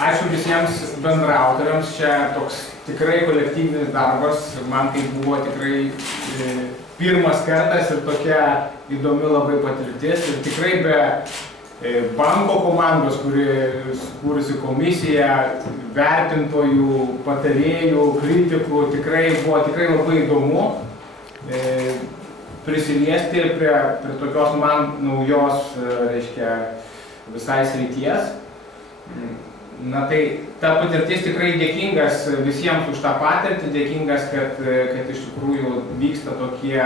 Ačiū visiems bendraautoriams, čia toks tikrai kolektyvinis darbas, man tai buvo tikrai pirmas kartas ir tokia įdomi labai patirtis ir tikrai be banko komandos, kuri sukūrusi komisiją, vertintojų, patarėjų, kritikų, buvo tikrai labai įdomu prisiliesti prie tokios man naujos, reiškia, visai srities. Na tai ta patirtis tikrai dėkingas visiems už tą patirtį, dėkingas, kad iš tikrųjų vyksta tokie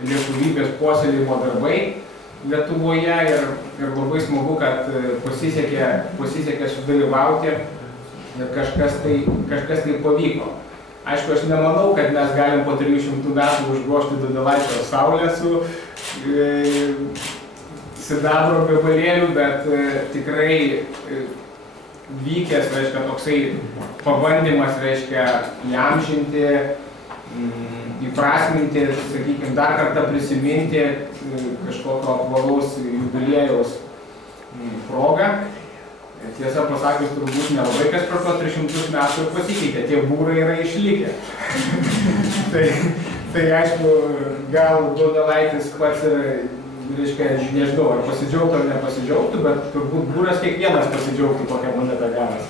lietuvybės puoselėjimo darbai Lietuvoje ir labai smagu, kad pasisekė sudalyvauti ir kažkas tai pavyko. Aišku, aš nemanau, kad mes galim po 300 metų užgožti Donelaičio saulę su sidabro gabalėliu, bet tikrai vykęs, reiškia, toksai pabandymas, reiškia, įamžinti, įprasminti, sakykime, dar kartą prisiminti kažkokio apvalaus jubiliejaus progą. Tiesą pasakius, turbūt nelabai kas per tos 300 metų ir pasikeitė, tie būrai yra išlikę. Tai aišku, gal Donelaitis pats ir, reiškia, nežinau, ar pasidžiaugtų ar nepasidžiaugtų, bet turbūt būras kiekvienas pasidžiaugtų kokią monetą gavęs.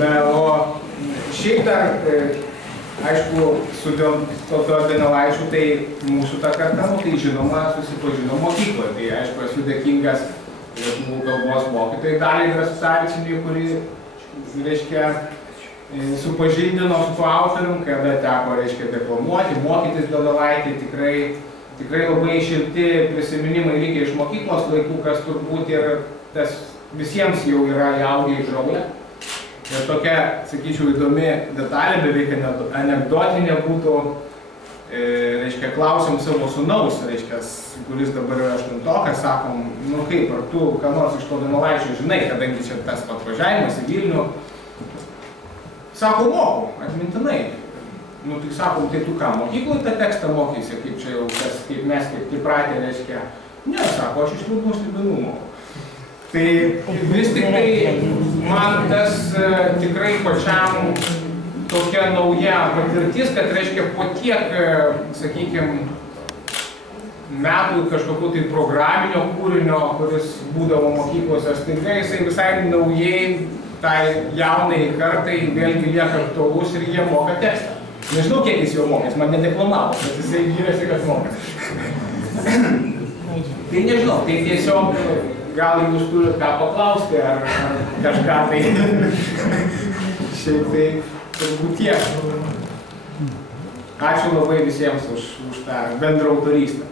Na, o šiaip dar, aišku, su tokio Donelaičiu, tai mūsų tą kartą, tai žinoma, susipažino mokykloje. Tai aišku, esu dėkingas lietuvių kalbos mokytojai Daliai Drąsusavičienei, kuri, reiškia, supažindino su tuo autorium, kada teko, reiškia, deklamuoti, mokytis Donelaitį, tikrai labai šilti prisiminimai likę iš mokyklos laikų, kas turbūt ir tas visiems jau yra įaugę į kraują. Ir tokia, sakyčiau, įdomi detalė, beveik anekdotinė būtų, reiškia, klausim savo sūnaus, reiškia, kuris dabar yra 8-okas, sakom, nu kaip, ar tu ką nors iš to Donelaičio žinai, kadangi čia tas atvažiavimas į Vilnių. Sako, moku, atmintinai. Nu, tai sakom, tai tu ką, mokykloje tą tekstą mokysi, kaip čia jau, kaip mes, kaip pripratę, reiškia. Ne, sako, aš iš liūdnų slibinų moku. Tai vis tik tai man tas tikrai pačiam tokia nauja patirtis, kad, reiškia, po tiek, sakykime, metų kažkokiu tai programinio kūrinio, kuris būdavo mokyklose, staiga jisai visai naujai tai jaunai kartai vėlgi lieka aktualus ir jie moka tekstą. Nežinau, kiek jis jau mokės, man nedeklamavo, bet jisai gyrėsi, kad mokės. Tai nežinau, tai tiesiog gal jūs turit ką paklausti ar kažką tai. Šiaip tai turbūt tiek. Ačiū labai visiems už tą bendrą autorystę.